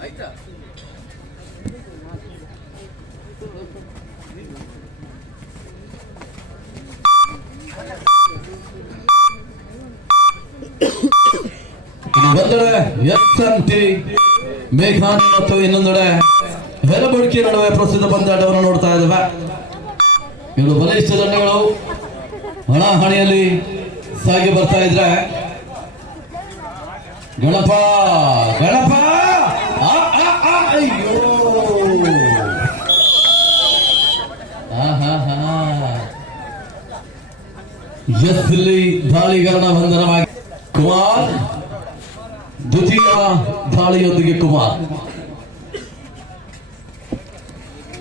ಆಯ್ತಾ ಇನ್ನೊಂದೆಡೆ ಎಸ್ ಅಂತಿ ಮೇಘಾನಿ ಮತ್ತು ಇನ್ನೊಂದೆಡೆ ಹೆರಬುಡ್ಕಿ ನಡುವೆ ಪ್ರಸ್ತುತ ಪಂದ್ಯಾಟವನ್ನು ನೋಡ್ತಾ ಇದ್ದೇವೆ. ಇವರು ಬಲಿಷ್ಠ ತಂಡಗಳು ಹಣಾಹಣಿಯಲ್ಲಿ ಸಾಗಿ ಬರ್ತಾ ಇದ್ರೆ. ಗಣಪ ಗಣಪ ಅಯ್ಯೋ! ಆಹಾಹಾ. ಎಸ್ ಇಲ್ಲಿ ದಾಳಿಗರಣ ಬಂಧನವಾಗಿ ಕುಮಾರ್, ದ್ವಿತೀಯ ದಾಳಿಯೊಂದಿಗೆ ಕುಮಾರ್.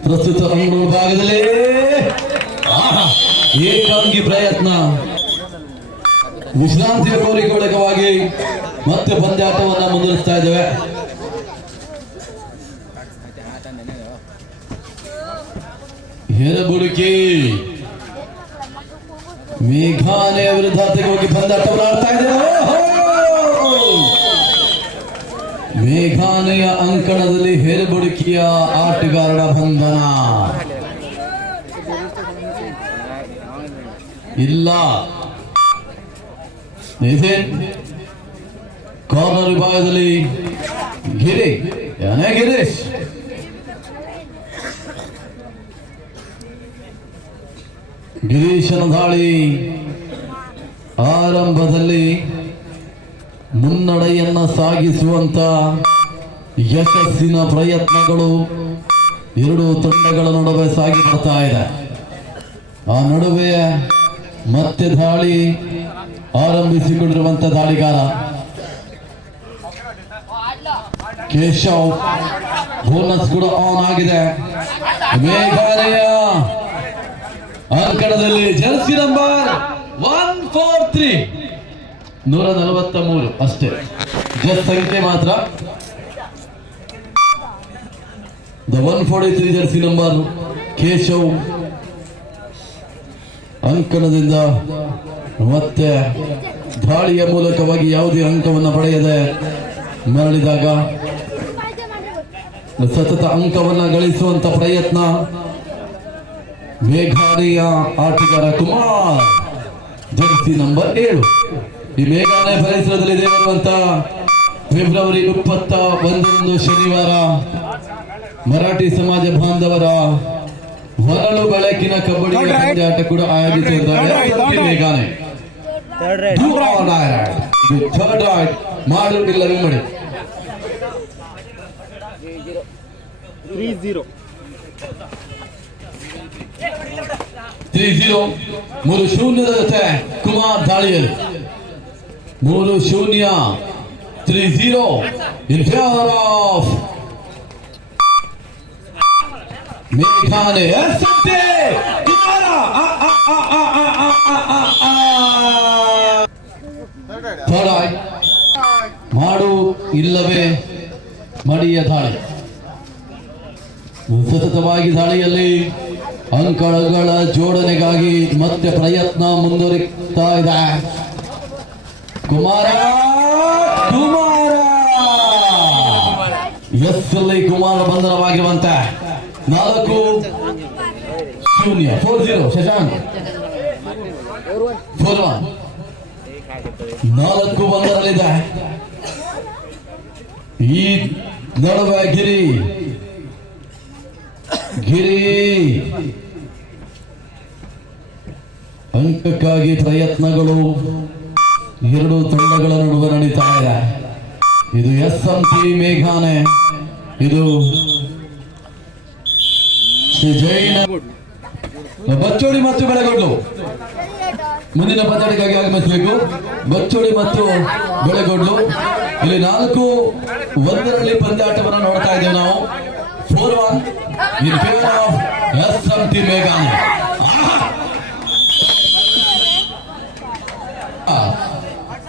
ಪ್ರಸ್ತುತ ಮಂಗಳೂರು ಭಾಗದಲ್ಲಿ. ಏಕಾಂಗಿ ಪ್ರಯತ್ನ. ವಿಶ್ರಾಂತಿಯ ಕೋರಿಕೊಳ್ಳಕವಾಗಿ ಮತ್ತೆ ಪಂದ್ಯಾಟವನ್ನ ಮುಂದುವರಿಸ್ತಾ ಇದ್ದೇವೆ. ಹೆರಬುಡುಕಿ ಮೇಘಾಲಯ ವಿರುದ್ಧ ಹೋಗಿ ಪಂದ್ಯಾಟವನ್ನು ಆಡ್ತಾ ಇದ್ದೇವೆ. ಮೇಘಾಲಯ ಅಂಕಣದಲ್ಲಿ ಹೆರಬುಡುಕಿಯ ಆಟಗಾರರ ಬಂಧನ. ಇಲ್ಲ. ಕಾರ್ನರ್ ವಿಭಾಗದಲ್ಲಿ ಗಿರಿ. ಯಾನೇ ಗಿರೀಶ್ ಗಿರೀಶನ ದಾಳಿ ಆರಂಭದಲ್ಲಿ ಮುನ್ನಡೆಯನ್ನ ಸಾಗಿಸುವಂತ ಯಶಸ್ಸಿನ ಪ್ರಯತ್ನಗಳು ಎರಡು ತಂಡಗಳ ನಡುವೆ ಸಾಗಿ ಬರ್ತಾ ಇದೆ. ಆ ನಡುವೆ ಮತ್ತೆ ದಾಳಿ ಆರಂಭಿಸಿಕೊಂಡಿರುವಂತ ದಾಳಿಗಾರ ಕೇಶವ್ ಬೋನಸ್ ಕೂಡ ಆನ್ ಆಗಿದೆ. Meghalaya ಅಂಕಣದಲ್ಲಿ jersey number one four three. ನೂರ ನಲವತ್ತ ಮೂರು ಅಷ್ಟೇ. ಜಸ್ ಸಂಖ್ಯೆ ಮಾತ್ರ. Forty three jersey number Keshav ಅಂಕಣದಿಂದ ಮತ್ತೆ ದಾಳಿಯ ಮೂಲಕವಾಗಿ ಯಾವುದೇ ಅಂಕವನ್ನು ಪಡೆಯದೆ ಮರಳಿದಾಗ ಸತತ ಅಂಕವನ್ನು ಗಳಿಸುವಂತ ಪ್ರಯತ್ನ. ಮೇಘಾಲಯ ಆಟಗಾರ ಕುಮಾರ್, ಜರ್ಸಿ ನಂಬರ್ ಏಳು. ಈ ಮೇಘಾಲಯ ಪರಿಸರದಲ್ಲಿ ಇದೆ ಬರುವಂತ ಫೆಬ್ರವರಿ ಇಪ್ಪತ್ತ ಒಂದರಂದು ಶನಿವಾರ ಮರಾಠಿ ಸಮಾಜ ಬಾಂಧವರ ಹೊರಳು ಬೆಳಕಿನ ಕಬಡ್ಡಿ ಪಂದ್ಯಾಟ ಕೂಡ ಆಯೋಜಿಸಿದ್ದಾರೆ ಈ Meghalaya third raid Do or die. ಇದು third right. ಮಾಡು ಇಲ್ಲ ಮಾಡಿ ತ್ರೀ ಜೀರೋ ತ್ರೀ ಜೀರೋ ಮೂರು ಶೂನ್ಯದ ಜೊತೆ ಕುಮಾರ್ ದಾಳಿಯಲ್ಲಿ ಮೂರು ಶೂನ್ಯ three zero in favour of Meghalaya ಸುದ್ದಿ ಕುಮಾರ ತೋಡಾಯ್ ಮಾಡು ಇಲ್ಲವೇ ಮಡಿಯ ದಾಳಿ ಸತತವಾಗಿ ದಾಳಿಯಲ್ಲಿ ಅಂಕಣಗಳ ಜೋಡಣೆಗಾಗಿ ಮತ್ತೆ ಪ್ರಯತ್ನ ಮುಂದುವರಿತಾ ಇದೆ. ಕುಮಾರ ಕುಮಾರ. ಎಸ್ ಎಲ್ ಕುಮಾರ ಬಂಧನವಾಗಿರುವಂತೆ. ನಾಲ್ಕು. ಶೂನ್ಯ. Four zero. Shashank. Four one. ನಾಲ್ಕು ಒಂದರಲ್ಲಿದೆ ಈ ನಡುವೆ ಗಿರಿ. ಗಿರಿ. ಅಂಕಕ್ಕಾಗಿ ಪ್ರಯತ್ನಗಳು ಎರಡು ತಂಡಗಳ ನಡುವೆ ನಡೀತಾ ಇದೆ. ಇದು ಎಸ್ ಎಂ ಟಿ ಮೇಘಾನೆ. ಇದು ಶ್ರೀ ಜೈನ ಬಚ್ಚೋಡಿ ಮತ್ತು ಬೆಳಗೊಂಡು ಮುಂದಿನ ಪಂದ್ಯಾಟಕ್ಕಾಗಿ ಆಗಮಿಸಬೇಕು. ಬಚ್ಚೋಡಿ ಮತ್ತು ಬೆಳಗೊಂಡು ಇಲ್ಲಿ ನಾಲ್ಕು ಒಂದರಲ್ಲಿ ಪಂದ್ಯಾಟವನ್ನು ನೋಡ್ತಾ ಇದ್ದೇವೆ ನಾವು. Four one in favour of S M T ಮೇಘಾನಿ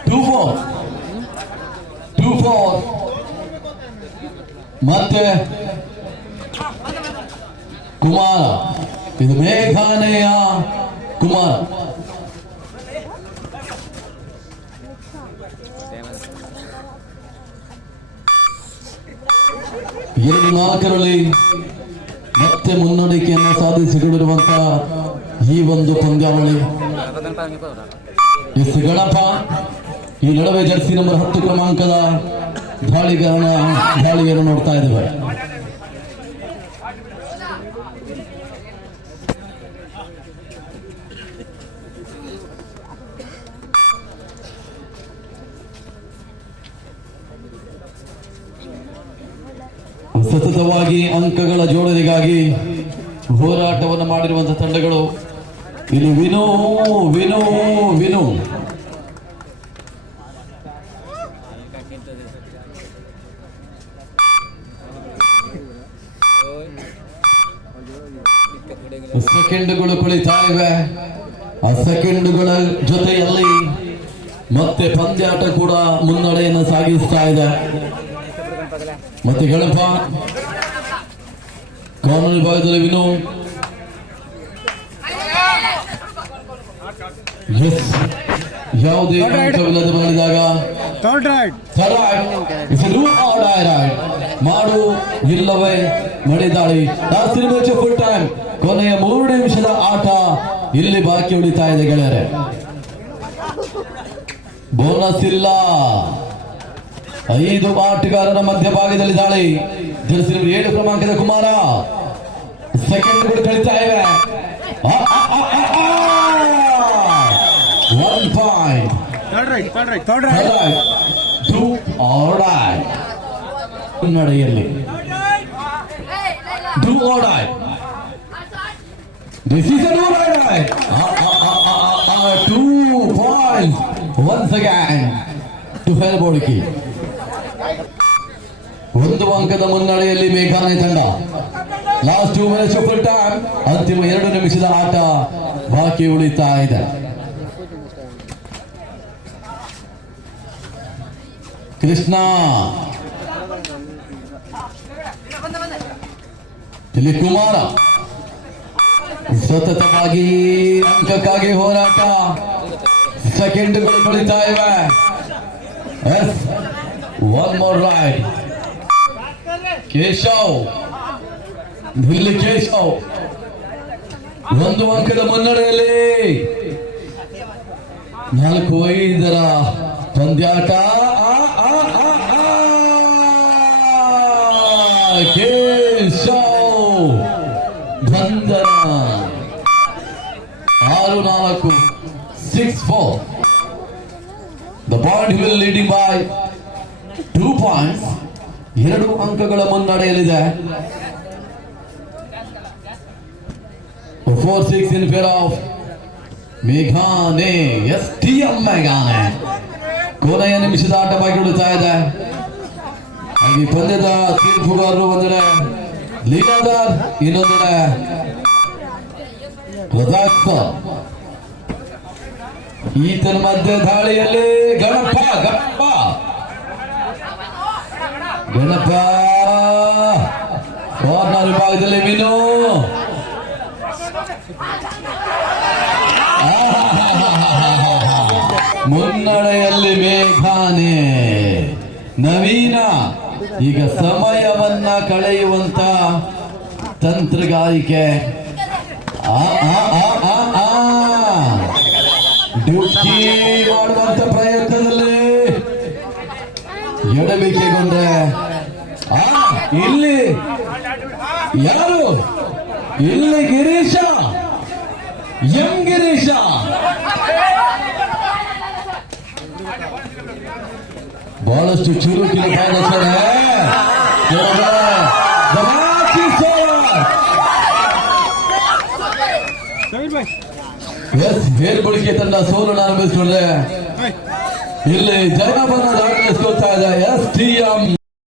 two four two four ಮತ್ತೆ ಕುಮಾರ. ಇದು ಮೇಘಾನೆಯ ಕುಮಾರ. ಎರಡು ನಾಲ್ಕರಲ್ಲಿ ಮತ್ತೆ ಮುನ್ನಡೆಕೆಯನ್ನು ಸಾಧಿಸಿಕೊಂಡಿರುವಂತಹ ಈ ಒಂದು ಪಂದ್ಯಾವಳಿ. ಎಸ್ ಗಣಪ, ಈ ನಡುವೆ ಜರ್ಸಿ ನಂಬರ್ ಹತ್ತು ಕ್ರಮಾಂಕದ ದಾಳಿಗಾರನ ದಾಳಿಯನ್ನು ನೋಡ್ತಾ ಇದ್ದೇವೆ ಸತತವಾಗಿ ಅಂಕಗಳ ಜೋಡಣೆಗಾಗಿ ಹೋರಾಟವನ್ನು ಮಾಡಿರುವಂತಹ ತಂಡಗಳು. ಇಲ್ಲಿ ವಿನೋ ವಿನೋ ವಿನೋ. ಸೆಕೆಂಡ್ಗಳು ಕುಳಿತಾ ಇವೆ ಆ ಸೆಕೆಂಡ್ಗಳ ಜೊತೆಯಲ್ಲಿ ಮತ್ತೆ ಪಂದ್ಯಾಟ ಕೂಡ ಮುನ್ನಡೆಯನ್ನು ಸಾಗಿಸ್ತಾ ಇದೆ. ಮತ್ತೆ ಗಣಪ ವಿಭಾಗದಲ್ಲಿ ವಿನು. ಎಸ್ ಯಾವುದೇ ಅಂಕವಿಲ್ಲದೆ ಮಾಡಿದಾಗ ಥರ್ಡ್ ರೈಟ್ ಮಾಡು ಇಲ್ಲವೇ ಮಡಿದಾಳಿ ಫುಲ್ ಟೈಮ್ ಕೊನೆಯ ಮೂರು ನಿಮಿಷದ ಆಟ ಇಲ್ಲಿ ಬಾಕಿ ಉಳಿತಾ ಇದೆ ಗೆಳೆಯರೆ. ಬೋನಸ್ ಇಲ್ಲ. ಐದು ಆಟಗಾರರ ಮಧ್ಯಭಾಗದಲ್ಲಿ ದಾಳಿ ನಂಬರ್ ಏಳು ಕ್ರಮಾಂಕದ ಕುಮಾರ. ಸೆಕೆಂಡ್ಗಳು ಕಳೀತಾ ಇವೆ one point third raid third raid third raid do or die ಮುನ್ನಡೆಯಲ್ಲಿ do or die this is a or die two point once again to ಫೆಲ್ಬೋಡಿಕಿ ಒಂದು ಅಂಕದ ಮುನ್ನಡೆಯಲ್ಲಿ ಮೇಘಾಲಯ ತಂಡ last two minutes full time ಅಂತಿಮ ಎರಡು ನಿಮಿಷದ ಆಟ ಬಾಕಿ ಉಳಿತಾ ಇದೆ. ಕೃಷ್ಣ. ಇಲ್ಲಿ ಕುಮಾರ ಸತತವಾಗಿ ಅಂಕಕ್ಕಾಗಿ ಹೋರಾಟ. ಸೆಕೆಂಡ್ಗಳು ಕಳೀತಾ ಇವೆ. Yes one more raid Keshav. ಇಲ್ಲಿ ಕೇಶವ್ ಒಂದು ಅಂಕದ ಮುನ್ನಡೆಯಲ್ಲಿ ನಾಲ್ಕು ಐದರ ಪಂದ್ಯಾಟ. ಕೇಶವ್ ಬಂಧನ ಆರು, ನಾಲ್ಕು six four the point will leading by two points ಎರಡು ಅಂಕಗಳ ಮುನ್ನಡೆಯಲ್ಲಿದೆ. Four six in favour of ಮೇಘಾನೆ S T M ಮೇಘಾನೆ ಕೊನೆಯ ನಿಮಿಷದ ಆಟ ಬಾಕಿ ಉಳಿತಾ ಇದೆ ಹಾಗೆ ಈ ಪಂದ್ಯದ ತೀರ್ಪುಗಾರರು ಒಂದೆಡೆ ಲೀಲಾದಾರ್ ಇನ್ನೊಂದೆಡೆ ರಜಾಕ್ ಸರ್. ಈತನ ಮಧ್ಯೆ ದಾಳಿಯಲ್ಲಿ ಗಣಪ ಗಣಪ ಗಣಪ ಕಾರ್ನರ್ ವಿಭಾಗದಲ್ಲಿ ಮೀನು ಮುನ್ನಡೆಯಲ್ಲಿ ಮೇಘಾನೆ. ನವೀನ ಈಗ ಸಮಯವನ್ನ ಕಳೆಯುವಂತ ತಂತ್ರಗಾರಿಕೆ. ಡ್ಯೂಟಿ ಮಾಡುವಂತ ಪ್ರಯತ್ನದಲ್ಲಿ ಆ, ಇಲ್ಲಿ ಯಾರು? ಇಲ್ಲಿ ಗಿರೀಶ ಎಂ ಗಿರೀಶ ಬಹಳಷ್ಟು ಚುರುಕಿನ ಪಾದರ್ಶನ ಸಮೀರ್ ಭಾಯ್ ಎಸ್ ಬೇರ್ಪಡಿಕೆ ತಂಡ ಸೋಲನ್ನು ಅನುಭವಿಸಿಕೊಂಡ್ರೆ ಇಲ್ಲಿ ಜಯಬನ್ನ ದಾಖಲಿಸ್ಕೊಳ್ತಾ ಇದೆ ಎಸ್ ಟಿ ಎಂ